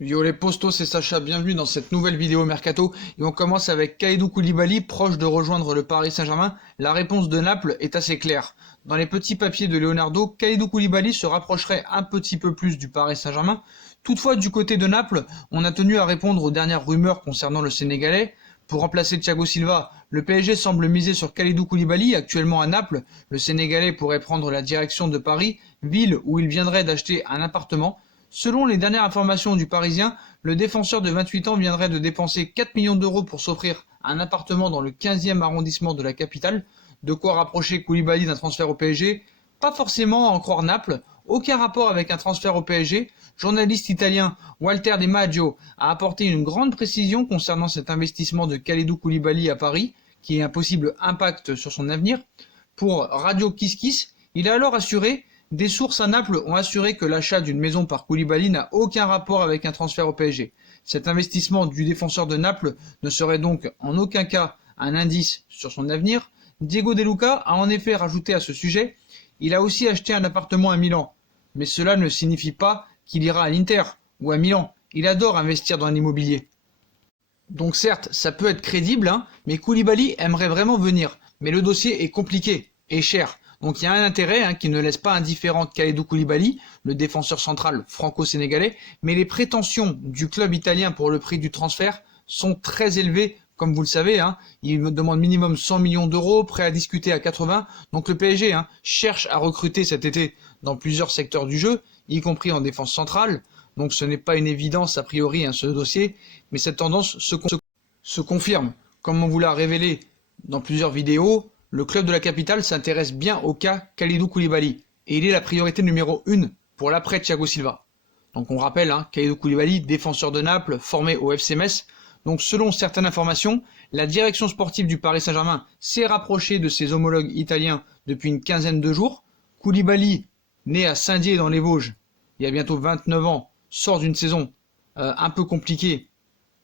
Yo les postos, c'est Sacha, bienvenue dans cette nouvelle vidéo Mercato. Et on commence avec Kalidou Koulibaly, proche de rejoindre le Paris Saint-Germain. La réponse de Naples est assez claire. Dans les petits papiers de Leonardo, Kalidou Koulibaly se rapprocherait un petit peu plus du Paris Saint-Germain. Toutefois, du côté de Naples, on a tenu à répondre aux dernières rumeurs concernant le Sénégalais. Pour remplacer Thiago Silva, le PSG semble miser sur Kalidou Koulibaly, actuellement à Naples. Le Sénégalais pourrait prendre la direction de Paris, ville où il viendrait d'acheter un appartement. Selon les dernières informations du Parisien, le défenseur de 28 ans viendrait de dépenser 4 millions d'euros pour s'offrir un appartement dans le 15e arrondissement de la capitale. De quoi rapprocher Koulibaly d'un transfert au PSG? Pas forcément à en croire Naples, aucun rapport avec un transfert au PSG. Journaliste italien Walter De Maggio a apporté une grande précision concernant cet investissement de Kalidou Koulibaly à Paris, qui est un possible impact sur son avenir. Pour Radio Kiss Kiss, il a alors assuré: des sources à Naples ont assuré que l'achat d'une maison par Koulibaly n'a aucun rapport avec un transfert au PSG. Cet investissement du défenseur de Naples ne serait donc en aucun cas un indice sur son avenir. Diego De Luca a en effet rajouté à ce sujet: il a aussi acheté un appartement à Milan. Mais cela ne signifie pas qu'il ira à l'Inter ou à Milan. Il adore investir dans l'immobilier. Donc certes, ça peut être crédible, mais Koulibaly aimerait vraiment venir. Mais le dossier est compliqué et cher. Donc il y a un intérêt qui ne laisse pas indifférent Kalidou Koulibaly, le défenseur central franco-sénégalais, mais les prétentions du club italien pour le prix du transfert sont très élevées, comme vous le savez. Il me demande minimum 100 millions d'euros, prêt à discuter à 80. Donc le PSG cherche à recruter cet été dans plusieurs secteurs du jeu, y compris en défense centrale. Donc ce n'est pas une évidence a priori ce dossier, mais cette tendance se confirme. Comme on vous l'a révélé dans plusieurs vidéos, le club de la capitale s'intéresse bien au cas Kalidou Koulibaly, et il est la priorité numéro 1 pour l'après Thiago Silva. Donc on rappelle, Kalidou Koulibaly, défenseur de Naples, formé au FC Metz. Donc selon certaines informations, la direction sportive du Paris Saint-Germain s'est rapprochée de ses homologues italiens depuis une quinzaine de jours. Koulibaly, né à Saint-Dié dans les Vosges, il y a bientôt 29 ans, sort d'une saison un peu compliquée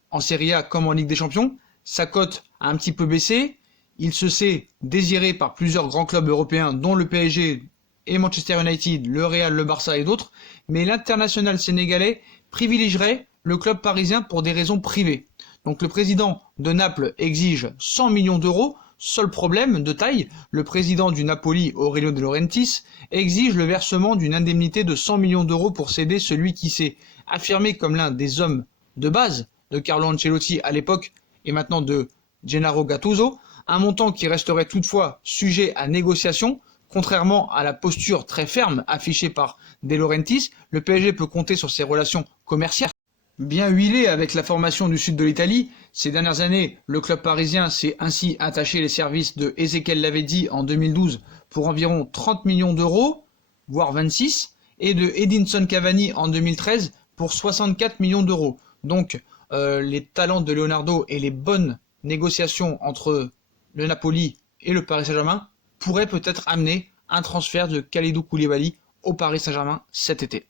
en Serie A comme en Ligue des Champions. Sa cote a un petit peu baissé. Il se sait désiré par plusieurs grands clubs européens, dont le PSG et Manchester United, le Real, le Barça et d'autres, mais l'international sénégalais privilégierait le club parisien pour des raisons privées. Donc le président de Naples exige 100 millions d'euros. Seul problème de taille, le président du Napoli, Aurelio De Laurentiis, exige le versement d'une indemnité de 100 millions d'euros pour céder celui qui s'est affirmé comme l'un des hommes de base de Carlo Ancelotti à l'époque et maintenant de Gennaro Gattuso, un montant qui resterait toutefois sujet à négociation. Contrairement à la posture très ferme affichée par De Laurentiis, le PSG peut compter sur ses relations commerciales bien huilé avec la formation du sud de l'Italie. Ces dernières années, le club parisien s'est ainsi attaché les services de Ezequiel Lavezzi en 2012 pour environ 30 millions d'euros, voire 26, et de Edinson Cavani en 2013 pour 64 millions d'euros. Donc les talents de Leonardo et les bonnes négociations entre le Napoli et le Paris Saint-Germain pourraient peut-être amener un transfert de Kalidou Koulibaly au Paris Saint-Germain cet été.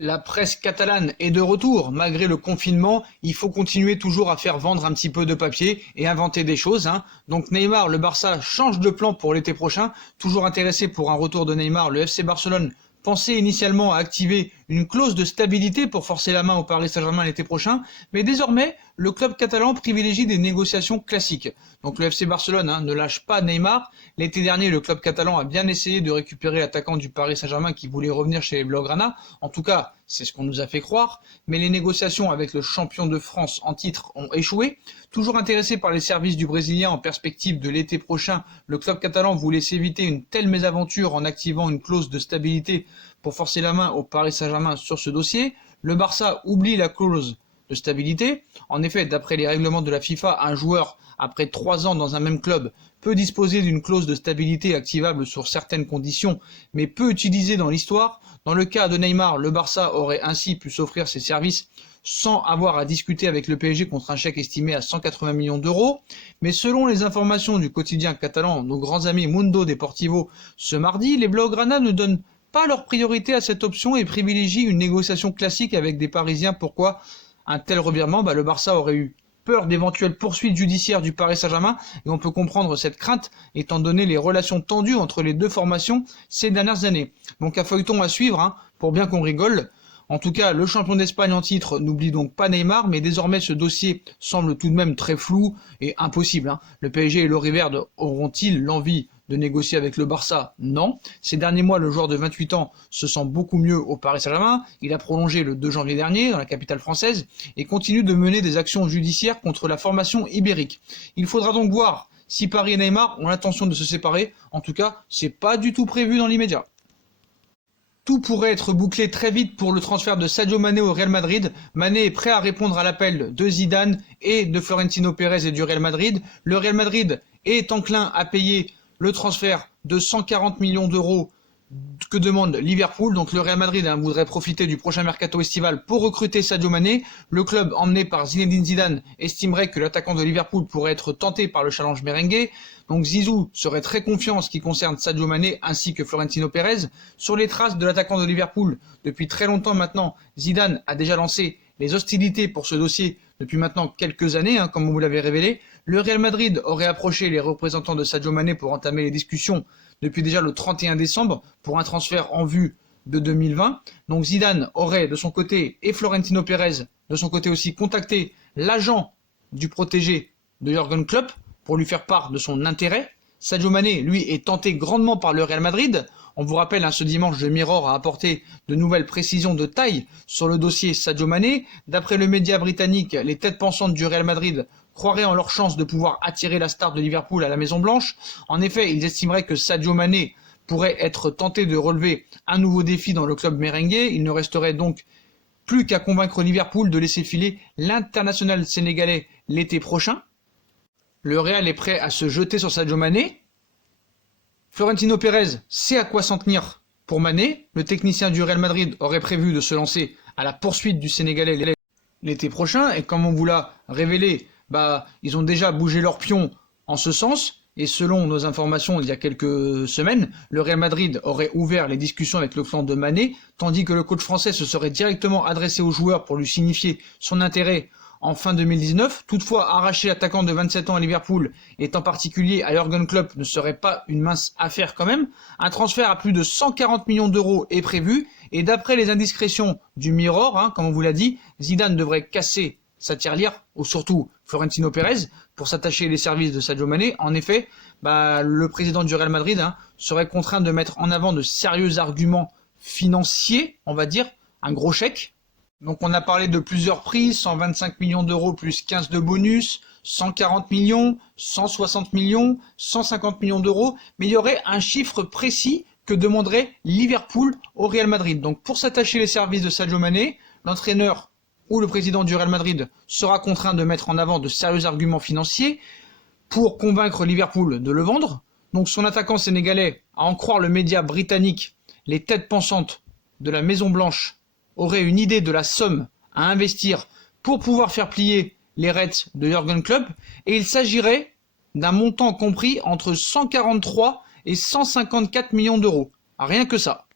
La presse catalane est de retour. Malgré le confinement, il faut continuer toujours à faire vendre un petit peu de papier et inventer des choses. Donc Neymar, le Barça change de plan pour l'été prochain. Toujours intéressé pour un retour de Neymar, le FC Barcelone pensait initialement à activer une clause de stabilité pour forcer la main au Paris Saint-Germain l'été prochain, mais désormais, le club catalan privilégie des négociations classiques. Donc le FC Barcelone ne lâche pas Neymar. L'été dernier, le club catalan a bien essayé de récupérer l'attaquant du Paris Saint-Germain qui voulait revenir chez les Blaugrana. En tout cas, c'est ce qu'on nous a fait croire, mais les négociations avec le champion de France en titre ont échoué. Toujours intéressé par les services du Brésilien en perspective de l'été prochain, le club catalan voulait s'éviter une telle mésaventure en activant une clause de stabilité pour forcer la main au Paris Saint-Germain sur ce dossier. Le Barça oublie la clause de stabilité. En effet, d'après les règlements de la FIFA, un joueur, après 3 ans dans un même club, peut disposer d'une clause de stabilité activable sur certaines conditions, mais peu utilisée dans l'histoire. Dans le cas de Neymar, le Barça aurait ainsi pu s'offrir ses services sans avoir à discuter avec le PSG contre un chèque estimé à 180 millions d'euros. Mais selon les informations du quotidien catalan, nos grands amis Mundo Deportivo, ce mardi, les Blaugrana ne donnent pas leur priorité à cette option et privilégient une négociation classique avec des Parisiens. Pourquoi un tel revirement? Le Barça aurait eu peur d'éventuelles poursuites judiciaires du Paris Saint-Germain, et on peut comprendre cette crainte étant donné les relations tendues entre les deux formations ces dernières années. Donc un feuilleton à suivre pour bien qu'on rigole. En tout cas, le champion d'Espagne en titre n'oublie donc pas Neymar, mais désormais ce dossier semble tout de même très flou et impossible, hein. Le PSG et le Riverde auront-ils l'envie de négocier avec le Barça? Non. Ces derniers mois, le joueur de 28 ans se sent beaucoup mieux au Paris Saint-Germain. Il a prolongé le 2 janvier dernier dans la capitale française et continue de mener des actions judiciaires contre la formation ibérique. Il faudra donc voir si Paris et Neymar ont l'intention de se séparer. En tout cas, c'est pas du tout prévu dans l'immédiat. Tout pourrait être bouclé très vite pour le transfert de Sadio Mané au Real Madrid. Mané est prêt à répondre à l'appel de Zidane et de Florentino Pérez et du Real Madrid. Le Real Madrid est enclin à payer le transfert de 140 millions d'euros que demande Liverpool. Donc le Real Madrid voudrait profiter du prochain mercato estival pour recruter Sadio Mané. Le club emmené par Zinedine Zidane estimerait que l'attaquant de Liverpool pourrait être tenté par le challenge merengue. Donc Zizou serait très confiant en ce qui concerne Sadio Mané ainsi que Florentino Pérez. Sur les traces de l'attaquant de Liverpool, depuis très longtemps maintenant, Zidane a déjà lancé les hostilités pour ce dossier depuis maintenant quelques années, comme vous l'avez révélé. Le Real Madrid aurait approché les représentants de Sadio Mané pour entamer les discussions depuis déjà le 31 décembre pour un transfert en vue de 2020. Donc Zidane aurait de son côté et Florentino Pérez de son côté aussi contacté l'agent du protégé de Jürgen Klopp pour lui faire part de son intérêt. Sadio Mané, lui, est tenté grandement par le Real Madrid. On vous rappelle, ce dimanche, The Mirror a apporté de nouvelles précisions de taille sur le dossier Sadio Mané. D'après le média britannique, les têtes pensantes du Real Madrid croiraient en leur chance de pouvoir attirer la star de Liverpool à la Maison Blanche. En effet, ils estimeraient que Sadio Mané pourrait être tenté de relever un nouveau défi dans le club merengue. Il ne resterait donc plus qu'à convaincre Liverpool de laisser filer l'international sénégalais l'été prochain. Le Real est prêt à se jeter sur Sadio Mané. Florentino Pérez sait à quoi s'en tenir pour Mané. Le technicien du Real Madrid aurait prévu de se lancer à la poursuite du Sénégalais l'été prochain. Et comme on vous l'a révélé, ils ont déjà bougé leur pion en ce sens. Et selon nos informations il y a quelques semaines, le Real Madrid aurait ouvert les discussions avec le clan de Mané, tandis que le coach français se serait directement adressé au joueur pour lui signifier son intérêt en fin 2019. Toutefois, arracher l'attaquant de 27 ans à Liverpool, et en particulier à Jürgen Klopp, ne serait pas une mince affaire quand même. Un transfert à plus de 140 millions d'euros est prévu, et d'après les indiscrétions du Mirror, comme on vous l'a dit, Zidane devrait casser sa tirelire, ou surtout Florentino Pérez, pour s'attacher les services de Sadio Mané. En effet, le président du Real Madrid serait contraint de mettre en avant de sérieux arguments financiers, on va dire, un gros chèque. Donc on a parlé de plusieurs prix, 125 millions d'euros plus 15 de bonus, 140 millions, 160 millions, 150 millions d'euros, mais il y aurait un chiffre précis que demanderait Liverpool au Real Madrid. Donc pour s'attacher les services de Sadio Mané, l'entraîneur ou le président du Real Madrid sera contraint de mettre en avant de sérieux arguments financiers pour convaincre Liverpool de le vendre. Donc son attaquant sénégalais, à en croire le média britannique, les têtes pensantes de la Maison Blanche aurait une idée de la somme à investir pour pouvoir faire plier les Reds de Jürgen Klopp, et il s'agirait d'un montant compris entre 143 et 154 millions d'euros. Rien que ça.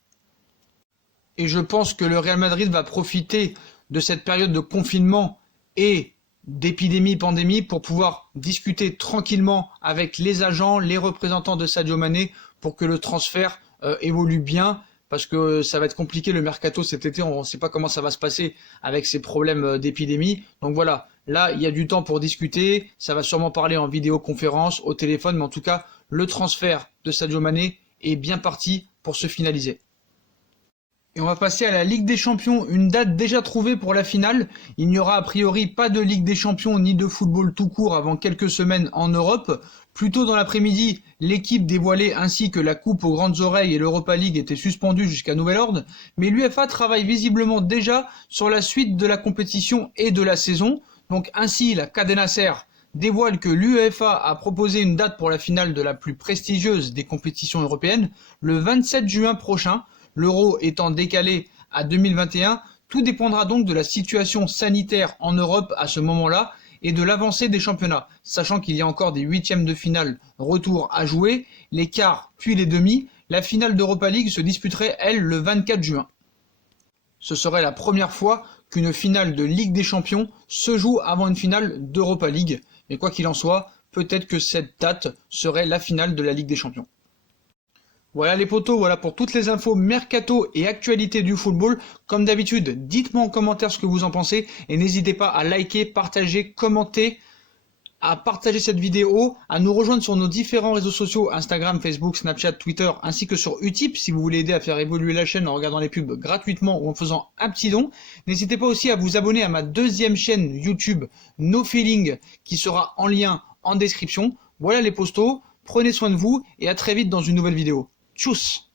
Et je pense que le Real Madrid va profiter de cette période de confinement et d'épidémie-pandémie pour pouvoir discuter tranquillement avec les agents, les représentants de Sadio Mané pour que le transfert évolue bien. Parce que ça va être compliqué le mercato cet été, on ne sait pas comment ça va se passer avec ces problèmes d'épidémie. Donc voilà, là il y a du temps pour discuter, ça va sûrement parler en vidéoconférence, au téléphone, mais en tout cas le transfert de Sadio Mané est bien parti pour se finaliser. Et on va passer à la Ligue des Champions, une date déjà trouvée pour la finale. Il n'y aura a priori pas de Ligue des Champions ni de football tout court avant quelques semaines en Europe. Plus tôt dans l'après-midi, l'équipe dévoilait ainsi que la coupe aux grandes oreilles et l'Europa League étaient suspendues jusqu'à nouvel ordre, mais l'UEFA travaille visiblement déjà sur la suite de la compétition et de la saison. Donc ainsi, la Cadena Ser dévoile que l'UEFA a proposé une date pour la finale de la plus prestigieuse des compétitions européennes, le 27 juin prochain, l'Euro étant décalé à 2021. Tout dépendra donc de la situation sanitaire en Europe à ce moment-là, et de l'avancée des championnats, sachant qu'il y a encore des huitièmes de finale retour à jouer, les quarts puis les demi. La finale d'Europa League se disputerait, elle, le 24 juin. Ce serait la première fois qu'une finale de Ligue des Champions se joue avant une finale d'Europa League. Mais quoi qu'il en soit, peut-être que cette date serait la finale de la Ligue des Champions. Voilà les potos, voilà pour toutes les infos mercato et actualités du football. Comme d'habitude, dites-moi en commentaire ce que vous en pensez et n'hésitez pas à liker, partager, commenter, à partager cette vidéo, à nous rejoindre sur nos différents réseaux sociaux, Instagram, Facebook, Snapchat, Twitter, ainsi que sur Utip si vous voulez aider à faire évoluer la chaîne en regardant les pubs gratuitement ou en faisant un petit don. N'hésitez pas aussi à vous abonner à ma deuxième chaîne YouTube, No Feeling, qui sera en lien en description. Voilà les postos, prenez soin de vous et à très vite dans une nouvelle vidéo. Tchuss!